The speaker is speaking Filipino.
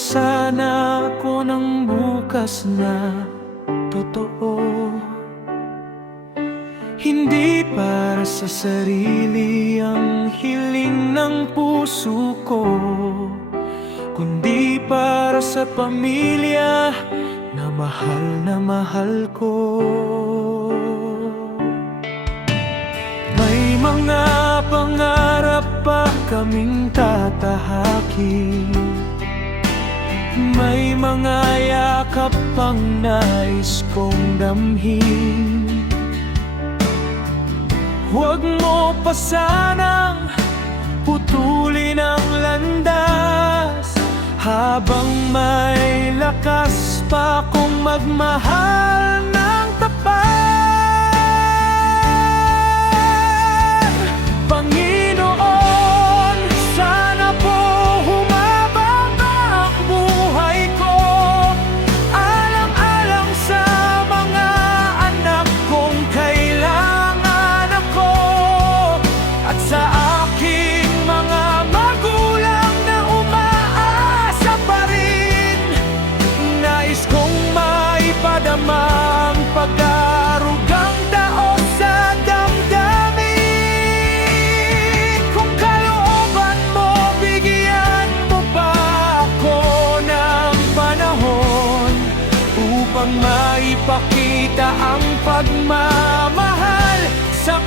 sana ako ng bukas na totoo. Hindi para sa sarili ang hiling ng puso ko, kundi para sa pamilya na mahal ko. May mga pangarap pa kaming tatahakin, may mga yakap pang nais kong damhin. Huwag mo pa sanang putulin ang landas, habang may lakas pa akong magmahal ng tapat. Panginoon, sana po humaba pa ang buhay ko, alang-alang sa mga anak kong kailangan ako, at sa aking mga magulang na umaasa pa rin. Nais kong maipadama ang pag-aarugang daos sa damdamin. Kung kalooban mo, bigyan mo pa ako ng panahon upang maipakita ang pagmamahal sa